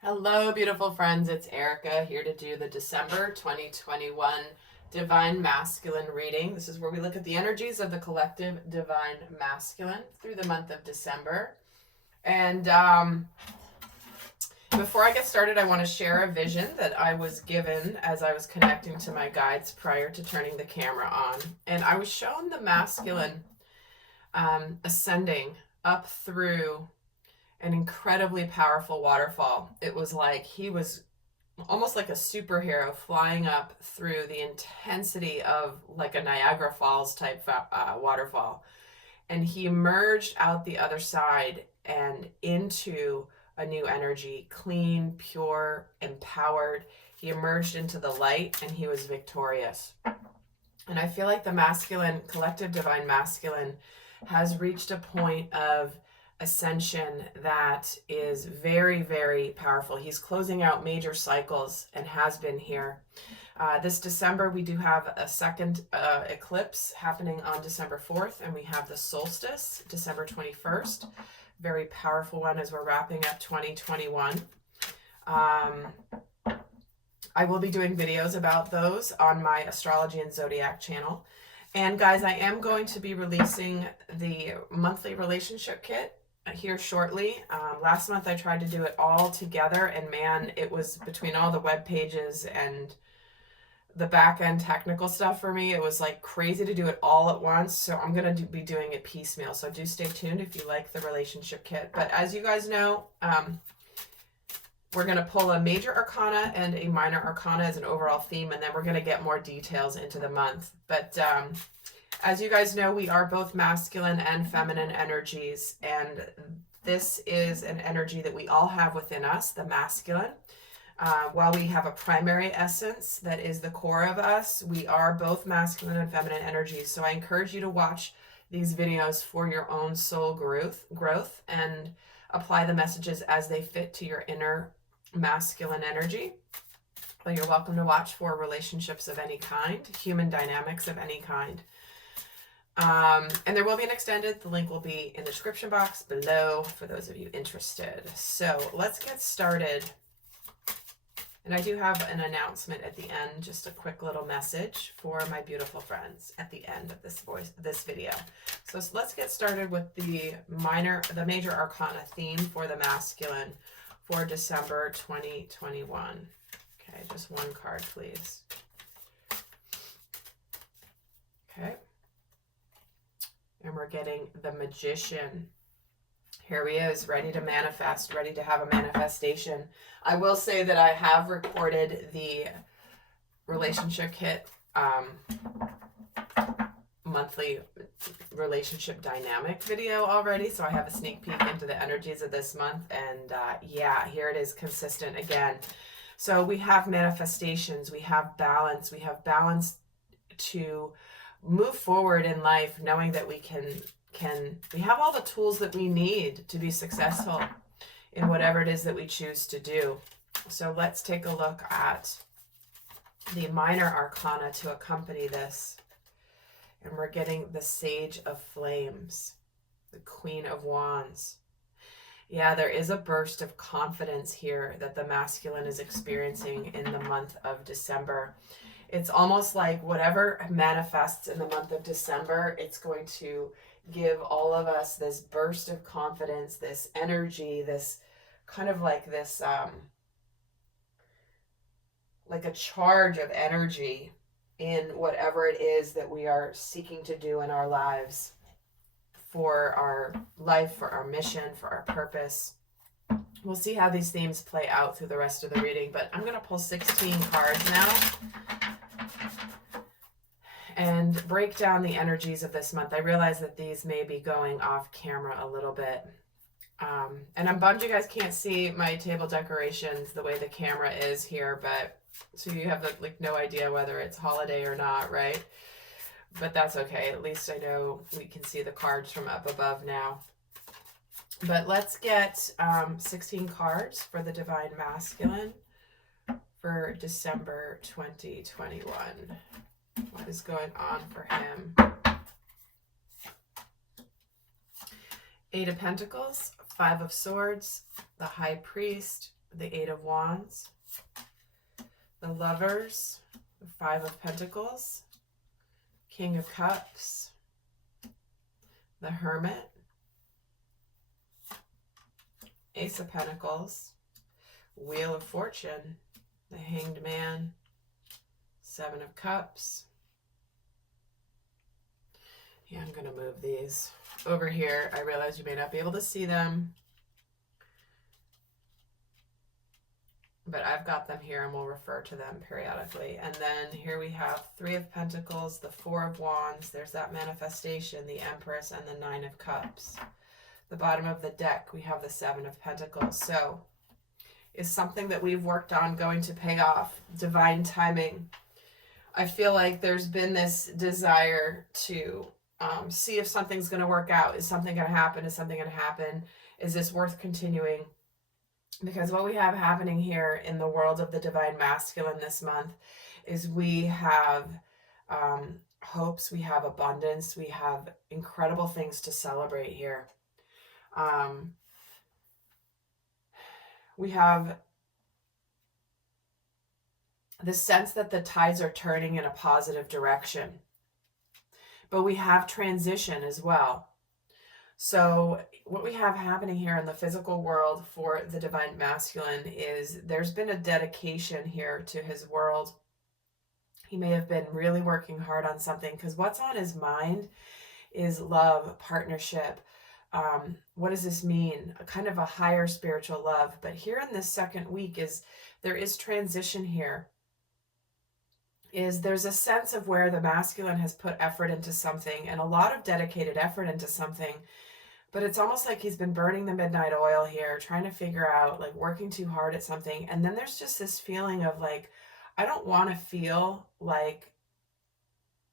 Hello, beautiful friends. It's Erica here to do the December 2021 Divine Masculine reading. This is where we look at the energies of the collective Divine Masculine through the month of December. And before I get started, I want to share a vision that I was given as I was connecting to my guides prior to turning the camera on. And I was shown the masculine ascending up through an incredibly powerful waterfall. It was like he was almost like a superhero flying up through the intensity of like a Niagara Falls type waterfall. And he emerged out the other side and into a new energy, clean, pure, empowered. He emerged into the light and he was victorious. And I feel like the masculine, collective divine masculine, has reached a point of ascension that is very, very powerful. He's closing out major cycles and has been here. This December, we do have a second eclipse happening on December 4th, and we have the solstice, December 21st. Very powerful one as we're wrapping up 2021. I will be doing videos about those on my Astrology and Zodiac channel. And guys, I am going to be releasing the monthly relationship kit here shortly. Last month I tried to do it all together, and man, it was between all the web pages and the back end technical stuff for me. It was like crazy to do it all at once. So I'm going to be doing it piecemeal. So do stay tuned if you like the relationship kit. But as you guys know, we're going to pull a major arcana and a minor arcana as an overall theme, and then we're going to get more details into the month. But as you guys know, we are both masculine and feminine energies, and this is an energy that we all have within us, the masculine. While we have a primary essence that is the core of us, we are both masculine and feminine energies. So I encourage you to watch these videos for your own soul growth and apply the messages as they fit to your inner masculine energy. Well, you're welcome to watch for relationships of any kind, human dynamics of any kind. And there will be an extended. The link will be in the description box below for those of you interested. So let's get started. And I do have an announcement at the end, just a quick little message for my beautiful friends at the end of this video. So let's get started with the major arcana theme for the masculine for December 2021. Okay, just one card, please. Okay. And we're getting the Magician. Here he is, ready to manifest, ready to have a manifestation. I will say that I have recorded the relationship kit monthly relationship dynamic video already, so I have a sneak peek into the energies of this month, and yeah, here it is, consistent again. So we have manifestations, we have balance to move forward in life, knowing that we we have all the tools that we need to be successful in whatever it is that we choose to do. So let's take a look at the minor arcana to accompany this. And we're getting the Sage of Flames, the Queen of Wands. Yeah, there is a burst of confidence here that the masculine is experiencing in the month of December. It's almost like whatever manifests in the month of December, it's going to give all of us this burst of confidence, this energy, this kind of like this, like a charge of energy in whatever it is that we are seeking to do in our lives, for our life, for our mission, for our purpose. We'll see how these themes play out through the rest of the reading, but I'm going to pull 16 cards now and break down the energies of this month. I realize that these may be going off camera a little bit. And I'm bummed you guys can't see my table decorations the way the camera is here, but so you have like no idea whether it's holiday or not, right? But that's okay. At least I know we can see the cards from up above now. But let's get 16 cards for the Divine Masculine for December 2021. What is going on for him? 8 of Pentacles, 5 of Swords, the High Priest, the Eight of Wands, the Lovers, the Five of Pentacles, King of Cups, the Hermit, Ace of Pentacles, Wheel of Fortune, the Hanged Man, Seven of Cups. Yeah, I'm going to move these over here. I realize you may not be able to see them, but I've got them here and we'll refer to them periodically. And then here we have Three of Pentacles, the Four of Wands. There's that manifestation, the Empress, and the Nine of Cups. The bottom of the deck, we have the Seven of Pentacles. So is something that we've worked on going to pay off? Divine timing. I feel like there's been this desire to see if something's going to work out. Is something going to happen? Is something going to happen? Is this worth continuing? Because what we have happening here in the world of the divine masculine this month is we have hopes, we have abundance, we have incredible things to celebrate here. We have the sense that the tides are turning in a positive direction. But we have transition as well. So what we have happening here in the physical world for the divine masculine is there's been a dedication here to his world. He may have been really working hard on something because what's on his mind is love, partnership. What does this mean? A kind of a higher spiritual love. But here in this second week there is transition here. There's a sense of where the masculine has put effort into something and a lot of dedicated effort into something, but it's almost like he's been burning the midnight oil here, trying to figure out, like working too hard at something. And then there's just this feeling of like, I don't want to feel like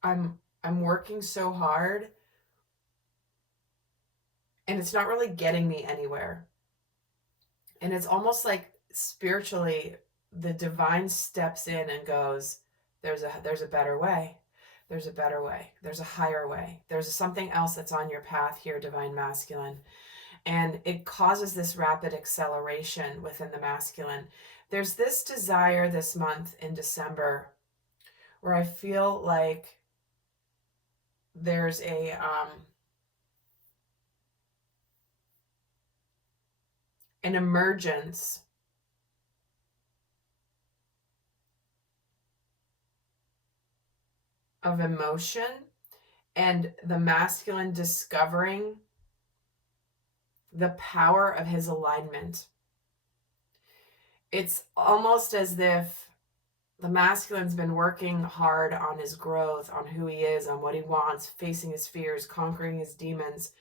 I'm working so hard and it's not really getting me anywhere. And it's almost like spiritually the divine steps in and goes, there's a better way. There's a better way. There's a higher way. There's something else that's on your path here, divine masculine. And it causes this rapid acceleration within the masculine. There's this desire this month in December where I feel like there's an emergence of emotion and the masculine discovering the power of his alignment. It's almost as if the masculine's been working hard on his growth, on who he is, on what he wants, facing his fears, conquering his demons,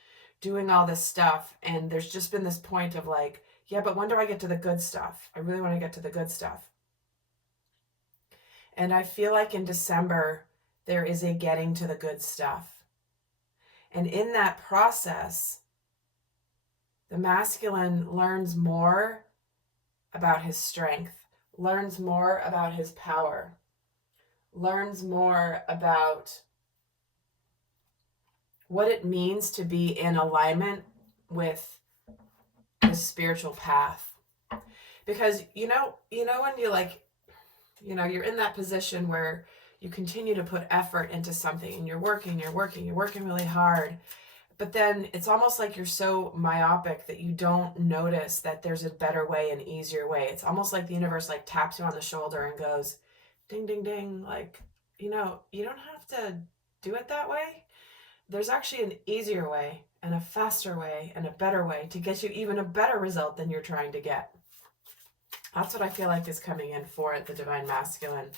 doing all this stuff. And there's just been this point of like, yeah, but when do I get to the good stuff? I really want to get to the good stuff. And I feel like in December, there is a getting to the good stuff. And in that process, the masculine learns more about his strength, learns more about his power, learns more about what it means to be in alignment with his spiritual path. Because, you know, when you like, you're in that position where you continue to put effort into something and you're working really hard. But then it's almost like you're so myopic that you don't notice that there's a better way, an easier way. It's almost like the universe like taps you on the shoulder and goes, ding, ding, ding. Like, you don't have to do it that way. There's actually an easier way and a faster way and a better way to get you even a better result than you're trying to get. That's what I feel like is coming in for the divine masculine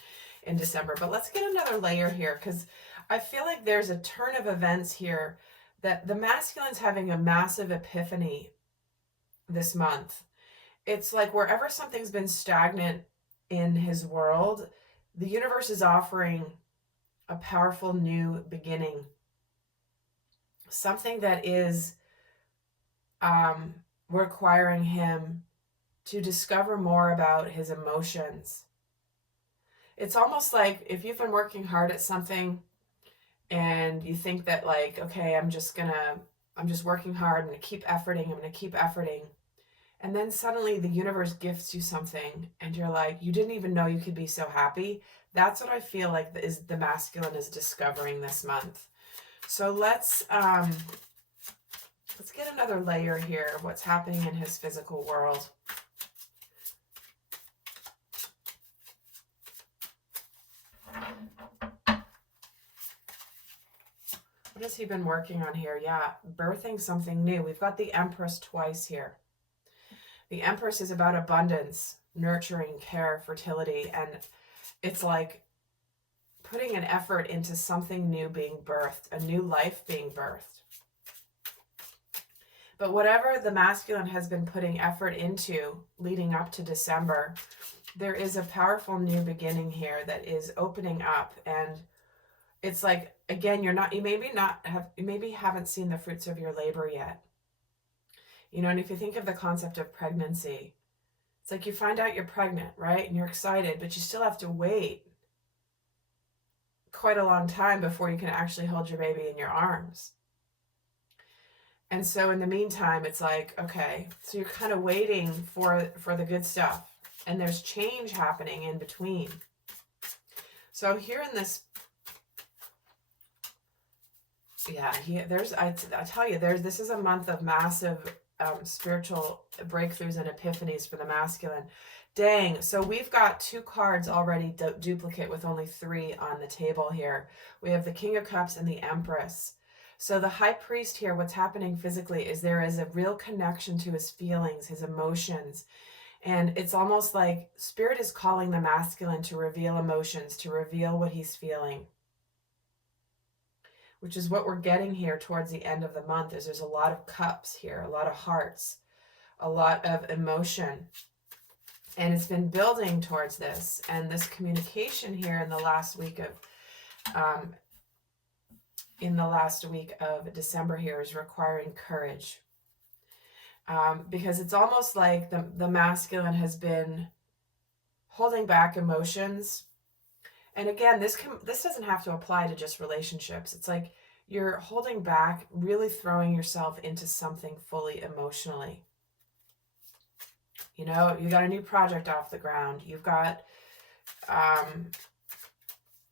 in December. But let's get another layer here because I feel like there's a turn of events here that the masculine's having a massive epiphany this month. It's like wherever something's been stagnant in his world, the universe is offering a powerful new beginning. Something that is requiring him to discover more about his emotions. It's almost like if you've been working hard at something and you think that like, okay, I'm just working hard, I'm going to keep efforting. And then suddenly the universe gifts you something and you're like, you didn't even know you could be so happy. That's what I feel like is the masculine is discovering this month. So let's get another layer here of what's happening in his physical world. What has he been working on here? Yeah, birthing something new. We've got the Empress twice here. The Empress is about abundance, nurturing, care, fertility, and it's like putting an effort into something new being birthed, a new life being birthed. But whatever the masculine has been putting effort into leading up to December, there is a powerful new beginning here that is opening up. And it's like, again, you maybe haven't seen the fruits of your labor yet. You know, and if you think of the concept of pregnancy, it's like you find out you're pregnant, right? And you're excited, but you still have to wait quite a long time before you can actually hold your baby in your arms. And so in the meantime, it's like, okay, so you're kind of waiting for the good stuff. And there's change happening in between. So here in this, yeah, I tell you, this is a month of massive spiritual breakthroughs and epiphanies for the masculine. Dang, so we've got 2 cards already duplicate with only 3 on the table here. We have the King of Cups and the Empress. So the High Priest here, what's happening physically is there is a real connection to his feelings, his emotions. And it's almost like Spirit is calling the masculine to reveal emotions, to reveal what he's feeling. Which is what we're getting here towards the end of the month, is there's a lot of cups here, a lot of hearts, a lot of emotion. And it's been building towards this. And this communication here in the last week of December here is requiring courage. Because it's almost like the masculine has been holding back emotions. And again, this doesn't have to apply to just relationships. It's like you're holding back, really throwing yourself into something fully emotionally. You know, you got a new project off the ground. You've got,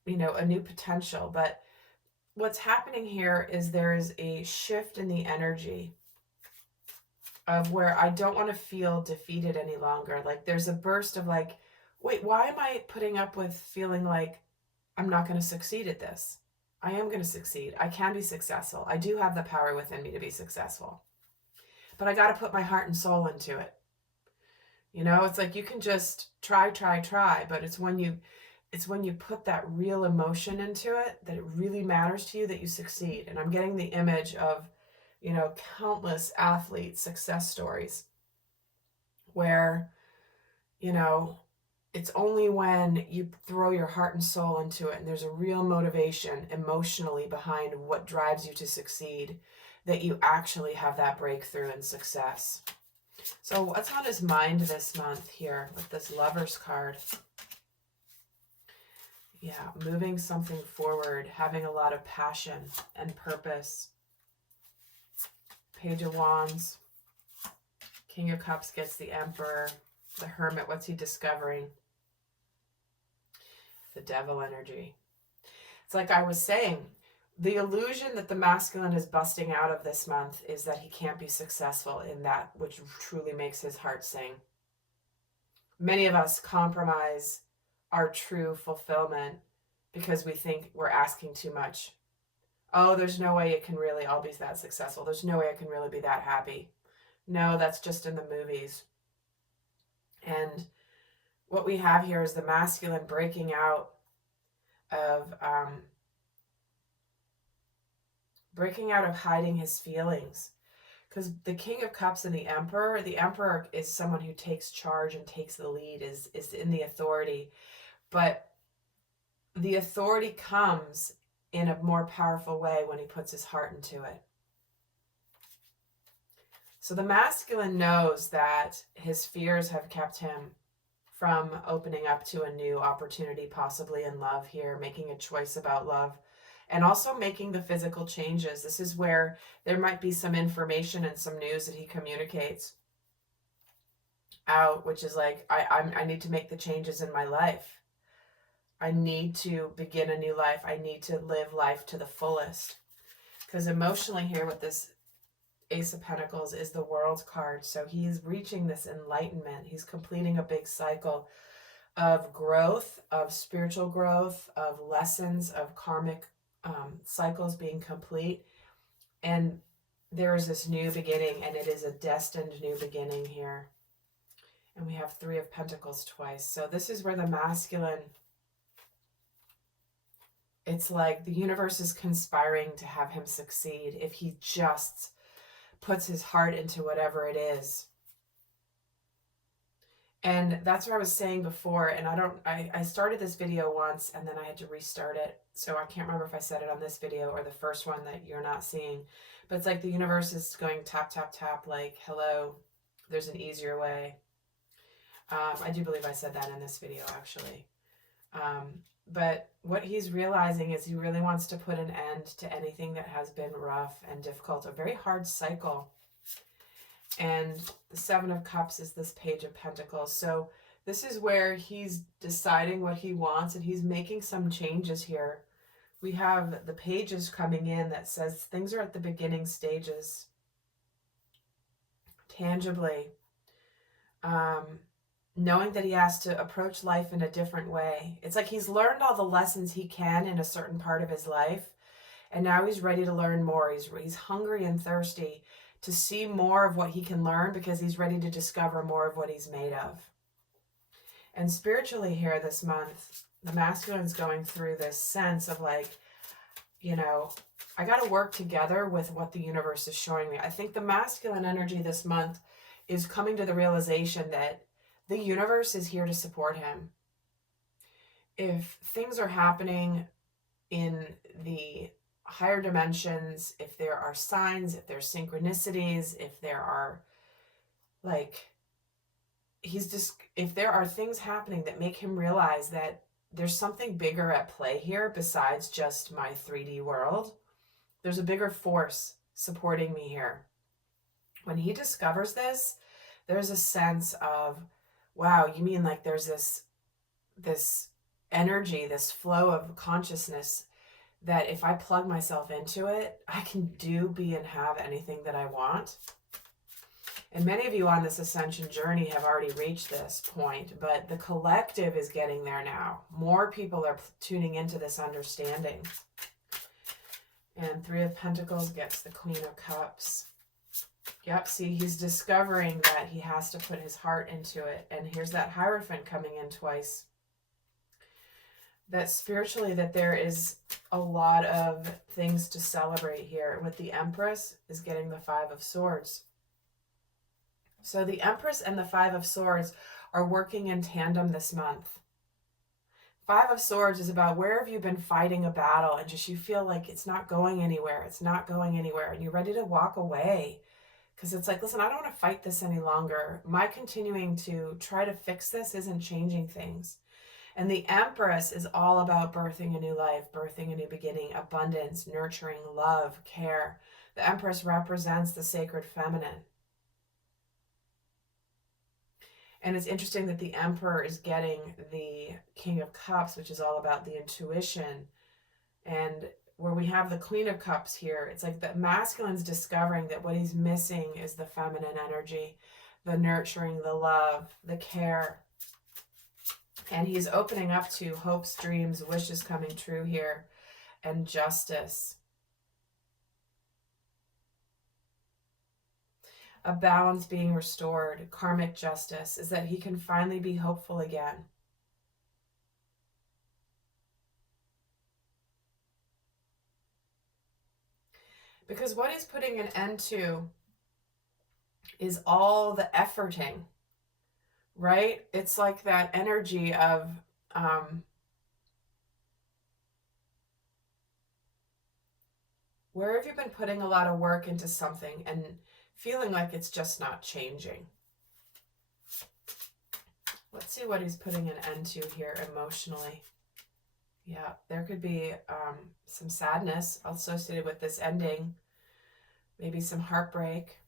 you know, a new potential. But what's happening here is there is a shift in the energy of where I don't want to feel defeated any longer. Like there's a burst of like, wait, why am I putting up with feeling like I'm not going to succeed at this? I am going to succeed. I can be successful. I do have the power within me to be successful. But I got to put my heart and soul into it. You know, it's like you can just try, but it's when you put that real emotion into it that it really matters to you that you succeed. And I'm getting the image of, you know, countless athletes' success stories where, you know, it's only when you throw your heart and soul into it and there's a real motivation emotionally behind what drives you to succeed that you actually have that breakthrough and success. So what's on his mind this month here with this Lover's card? Yeah, moving something forward, having a lot of passion and purpose. Page of Wands. King of Cups gets the Emperor. The Hermit, what's he discovering? The Devil energy. It's like I was saying, the illusion that the masculine is busting out of this month is that he can't be successful in that which truly makes his heart sing. Many of us compromise our true fulfillment because we think we're asking too much. Oh, there's no way it can really all be that successful. There's no way I can really be that happy. No, that's just in the movies. And what we have here is the masculine breaking out of hiding his feelings. Because the King of Cups and the Emperor is someone who takes charge and takes the lead, is in the authority. But the authority comes in a more powerful way when he puts his heart into it. So the masculine knows that his fears have kept him from opening up to a new opportunity, possibly in love here, making a choice about love, and also making the physical changes. This is where there might be some information and some news that he communicates. out, which is like, I need to make the changes in my life. I need to begin a new life. I need to live life to the fullest. Because emotionally here with this Ace of Pentacles is the World card. So he's reaching this enlightenment. He's completing a big cycle of growth, of spiritual growth, of lessons, of karmic cycles being complete. And there is this new beginning, and it is a destined new beginning here. And we have Three of Pentacles twice. So this is where the masculine, it's like the universe is conspiring to have him succeed if he just puts his heart into whatever it is. And that's what I was saying before, and I started this video once and then I had to restart it. So I can't remember if I said it on this video or the first one that you're not seeing. But it's like the universe is going tap, tap, tap, like, hello, there's an easier way. I do believe I said that in this video, actually. But what he's realizing is he really wants to put an end to anything that has been rough and difficult, a very hard cycle. And the Seven of Cups is this Page of Pentacles. So this is where he's deciding what he wants, and he's making some changes here. We have the pages coming in that says things are at the beginning stages. Tangibly. Knowing that he has to approach life in a different way. It's like he's learned all the lessons he can in a certain part of his life. And now he's ready to learn more. He's hungry and thirsty to see more of what he can learn, because he's ready to discover more of what he's made of. And spiritually here this month, the masculine's going through this sense of like, you know, I got to work together with what the universe is showing me. I think the masculine energy this month is coming to the realization that the universe is here to support him. If things are happening in the higher dimensions, if there are signs, if there's synchronicities, if there are like, if there are things happening that make him realize that there's something bigger at play here besides just my 3D world, there's a bigger force supporting me here. When he discovers this, there's a sense of, wow, you mean like there's this energy, this flow of consciousness that if I plug myself into it, I can do, be, and have anything that I want. And many of you on this ascension journey have already reached this point, but the collective is getting there now. More people are tuning into this understanding. And Three of Pentacles gets the Queen of Cups. Yep, see, he's discovering that he has to put his heart into it. And here's that Hierophant coming in twice. That spiritually, that there is a lot of things to celebrate here. With the Empress is getting the Five of Swords. So the Empress and the Five of Swords are working in tandem this month. Five of Swords is about where have you been fighting a battle and just you feel like it's not going anywhere. It's not going anywhere. And you're ready to walk away. Because it's like, listen, I don't want to fight this any longer. My continuing to try to fix this isn't changing things. And the Empress is all about birthing a new life, birthing a new beginning, abundance, nurturing, love, care. The Empress represents the sacred feminine. And it's interesting that the Emperor is getting the King of Cups, which is all about the intuition. And where we have the Queen of Cups here, it's like the masculine's discovering that what he's missing is the feminine energy, the nurturing, the love, the care. And he's opening up to hopes, dreams, wishes coming true here, and justice. A balance being restored, karmic justice, is that he can finally be hopeful again. Because what he's putting an end to is all the efforting, right? It's like that energy of where have you been putting a lot of work into something and feeling like it's just not changing? Let's see what he's putting an end to here emotionally. Yeah, there could be some sadness associated with this ending. Maybe some heartbreak.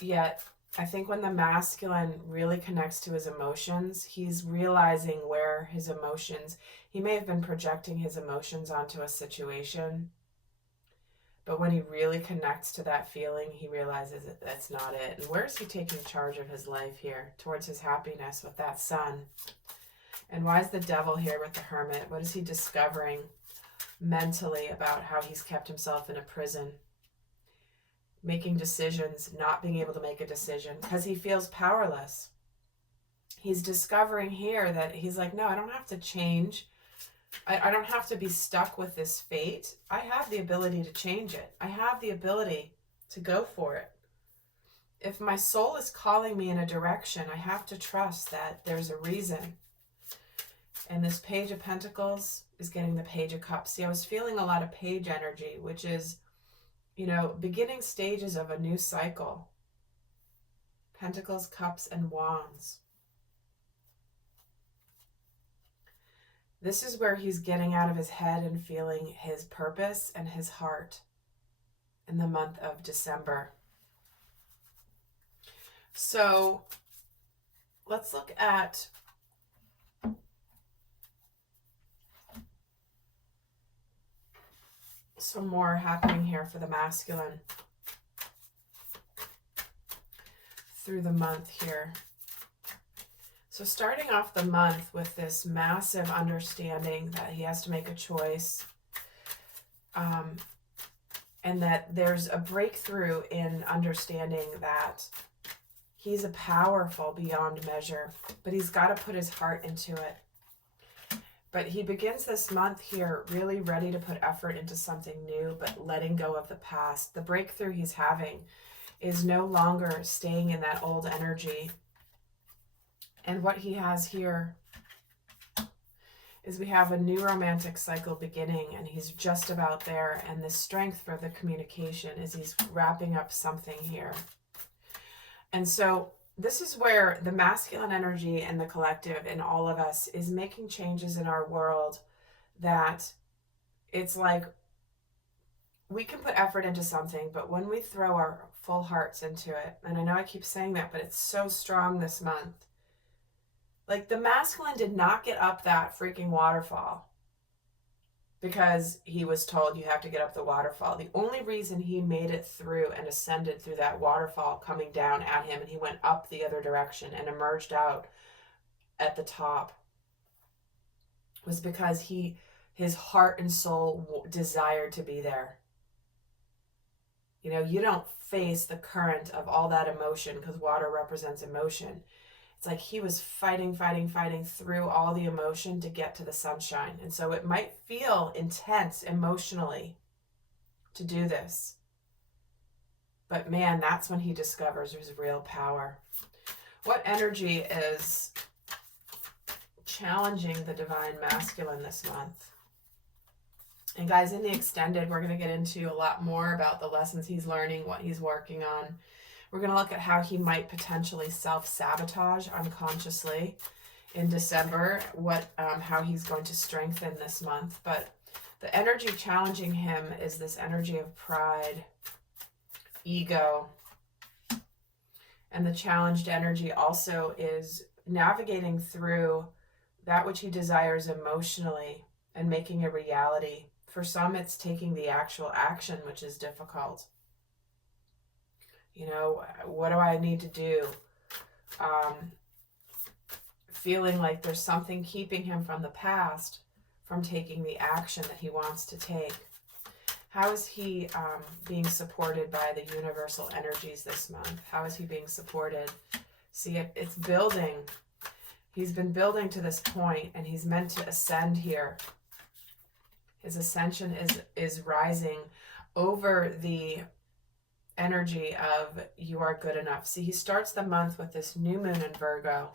Yet I think when the masculine really connects to his emotions, he's realizing where his emotions, he may have been projecting his emotions onto a situation, but when he really connects to that feeling, he realizes that that's not it. And where is he taking charge of his life here? Towards his happiness with that sun. And why is the devil here with the hermit? What is he discovering mentally about how he's kept himself in a prison? Making decisions, not being able to make a decision because he feels powerless. He's discovering here that he's like, no, I don't have to change. I don't have to be stuck with this fate. I have the ability to change it. I have the ability to go for it. If my soul is calling me in a direction, I have to trust that there's a reason. And this Page of Pentacles is getting the Page of Cups. See, I was feeling a lot of Page energy, which is, you know, beginning stages of a new cycle. Pentacles, Cups, and Wands. This is where he's getting out of his head and feeling his purpose and his heart in the month of December. So let's look at some more happening here for the masculine through the month here. So starting off the month with this massive understanding that he has to make a choice, and that there's a breakthrough in understanding that he's a powerful beyond measure, but he's got to put his heart into it. But he begins this month here really ready to put effort into something new, but letting go of the past. The breakthrough he's having is no longer staying in that old energy. And what he has here is we have a new romantic cycle beginning, and he's just about there. And the strength for the communication is he's wrapping up something here. And so this is where the masculine energy and the collective in all of us is making changes in our world, that it's like we can put effort into something, but when we throw our full hearts into it, and I know I keep saying that, but it's so strong this month. Like, the masculine did not get up that freaking waterfall because he was told you have to get up the waterfall. The only reason he made it through and ascended through that waterfall coming down at him, and he went up the other direction and emerged out at the top, was because his heart and soul desired to be there. You know, you don't face the current of all that emotion because water represents emotion. It's like he was fighting through all the emotion to get to the sunshine. And so it might feel intense emotionally to do this. But man, that's when he discovers his real power. What energy is challenging the divine masculine this month? And guys, in the extended, we're going to get into a lot more about the lessons he's learning, what he's working on. We're going to look at how he might potentially self-sabotage unconsciously in December, how he's going to strengthen this month. But the energy challenging him is this energy of pride, ego. And the challenged energy also is navigating through that which he desires emotionally and making a reality. For some, it's taking the actual action, which is difficult. You know, what do I need to do? Feeling like there's something keeping him from the past, from taking the action that he wants to take. How is he being supported by the universal energies this month? How is he being supported? See, it's building. He's been building to this point, and he's meant to ascend here. His ascension is rising over the energy of you are good enough. See, he starts the month with this new moon in Virgo,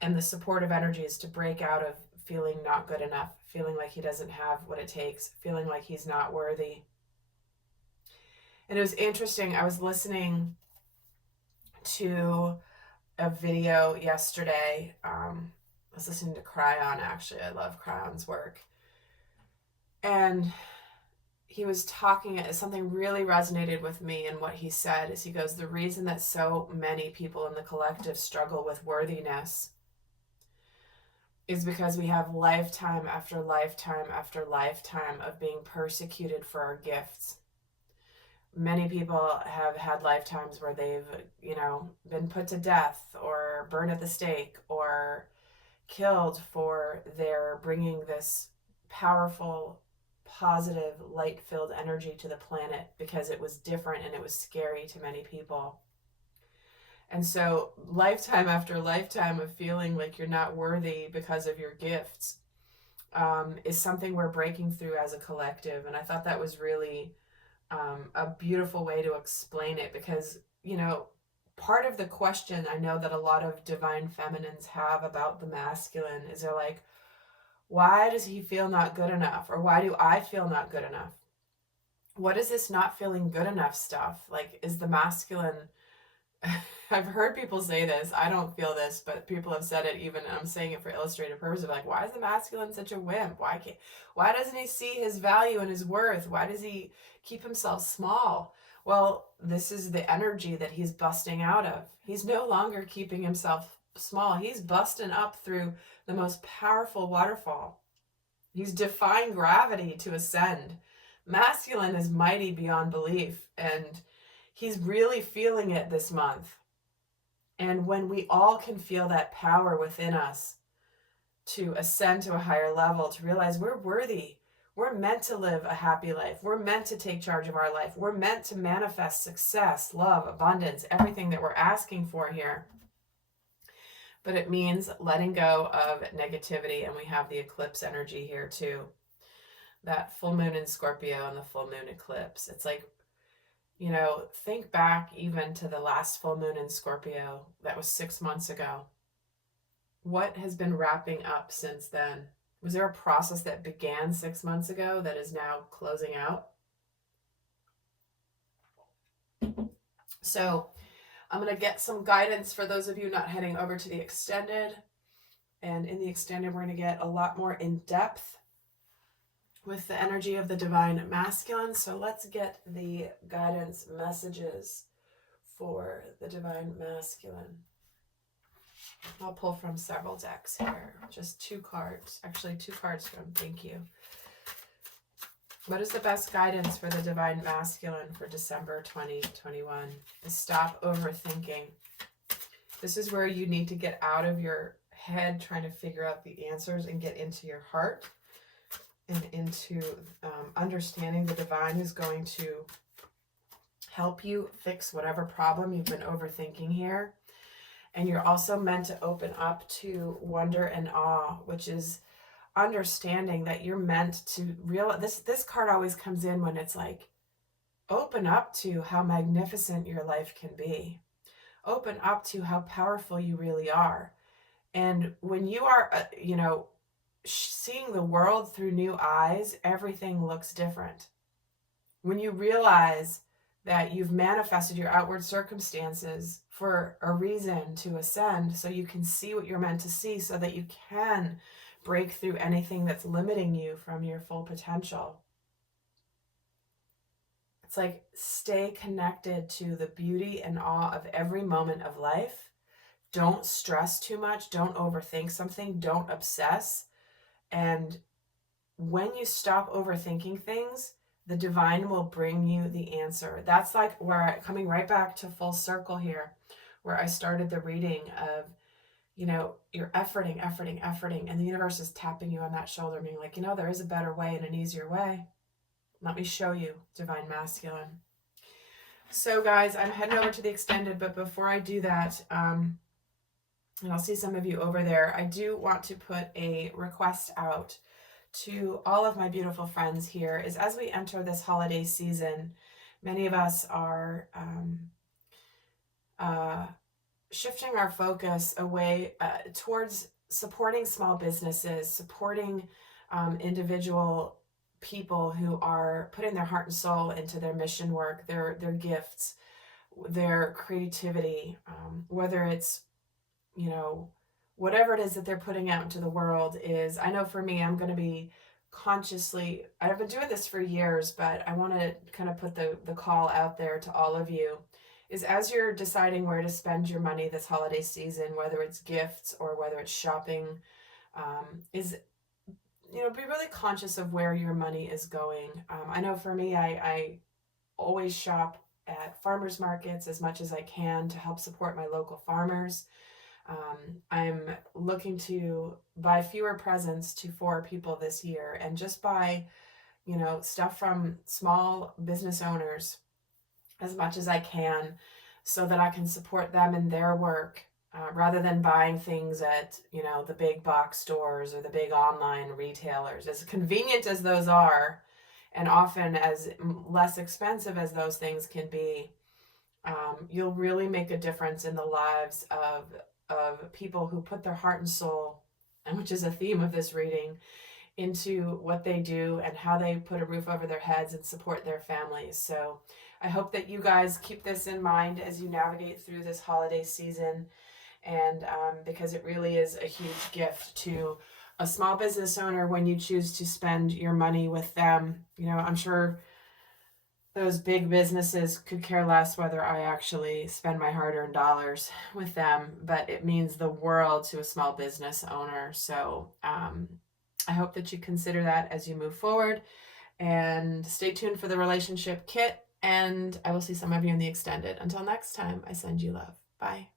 and the supportive energy is to break out of feeling not good enough, feeling like he doesn't have what it takes, feeling like he's not worthy. And it was interesting, I was listening to a video yesterday. I was listening to Cryon, actually. I love Cryon's work. And he was talking, something really resonated with me, and what he said is, he goes, the reason that so many people in the collective struggle with worthiness is because we have lifetime after lifetime after lifetime of being persecuted for our gifts. Many people have had lifetimes where they've, been put to death or burned at the stake or killed for their bringing this powerful, positive, light-filled energy to the planet, because it was different and it was scary to many people. And so lifetime after lifetime of feeling like you're not worthy because of your gifts is something we're breaking through as a collective. And I thought that was really a beautiful way to explain it, because, part of the question I know that a lot of divine feminines have about the masculine is, they're like, why does he feel not good enough? Or why do I feel not good enough? What is this not feeling good enough stuff? Like, is the masculine... I've heard people say this. I don't feel this, but people have said it. Even I'm saying it for illustrative purposes. Like, why is the masculine such a wimp? Why doesn't he see his value and his worth? Why does he keep himself small? Well, this is the energy that he's busting out of. He's no longer keeping himself small. He's busting up through the most powerful waterfall. He's defying gravity to ascend. Masculine is mighty beyond belief, and he's really feeling it this month. And when we all can feel that power within us to ascend to a higher level, to realize we're worthy, we're meant to live a happy life, we're meant to take charge of our life, we're meant to manifest success, love, abundance, everything that we're asking for here. But it means letting go of negativity, and we have the eclipse energy here too. That full moon in Scorpio and the full moon eclipse. It's like, think back even to the last full moon in Scorpio. That was 6 months ago. What has been wrapping up since then? Was there a process that began 6 months ago that is now closing out? So I'm going to get some guidance for those of you not heading over to the extended. And in the extended, we're going to get a lot more in depth with the energy of the divine masculine. So let's get the guidance messages for the divine masculine. I'll pull from several decks here. Just 2 cards. Actually, 2 cards from Thank You. What is the best guidance for the divine masculine for December 2021? Is stop overthinking. This is where you need to get out of your head trying to figure out the answers and get into your heart and into understanding the divine is going to help you fix whatever problem you've been overthinking here. And you're also meant to open up to wonder and awe, which is understanding that you're meant to realize. This card always comes in when it's like, open up to how magnificent your life can be. Open up to how powerful you really are. And when you are, seeing the world through new eyes, everything looks different. When you realize that you've manifested your outward circumstances for a reason to ascend, so you can see what you're meant to see, so that you can break through anything that's limiting you from your full potential. It's like, stay connected to the beauty and awe of every moment of life. Don't stress too much. Don't overthink something. Don't obsess. And when you stop overthinking things, the divine will bring you the answer. That's like where coming right back to full circle here, where I started the reading of, you're efforting, and the universe is tapping you on that shoulder, being like, there is a better way and an easier way. Let me show you, divine masculine. So guys, I'm heading over to the extended, but before I do that, and I'll see some of you over there, I do want to put a request out to all of my beautiful friends here. Is as we enter this holiday season, many of us are shifting our focus away towards supporting small businesses, supporting individual people who are putting their heart and soul into their mission work, their gifts, their creativity, whether it's, whatever it is that they're putting out into the world. Is, I know for me, I'm going to be consciously, I've been doing this for years, but I want to kind of put the call out there to all of you, is as you're deciding where to spend your money this holiday season, whether it's gifts or whether it's shopping, is, be really conscious of where your money is going. I know for me, I always shop at farmers markets as much as I can to help support my local farmers. I'm looking to buy fewer presents to 4 people this year and just buy, stuff from small business owners as much as I can so that I can support them in their work, rather than buying things at, the big box stores or the big online retailers. As convenient as those are, and often as less expensive as those things can be, you'll really make a difference in the lives of people who put their heart and soul, and which is a theme of this reading, into what they do and how they put a roof over their heads and support their families. So I hope that you guys keep this in mind as you navigate through this holiday season, and because it really is a huge gift to a small business owner when you choose to spend your money with them. I'm sure those big businesses could care less whether I actually spend my hard-earned dollars with them, but it means the world to a small business owner. So I hope that you consider that as you move forward, and stay tuned for the relationship kit, and I will see some of you in the extended. Until next time, I send you love. Bye.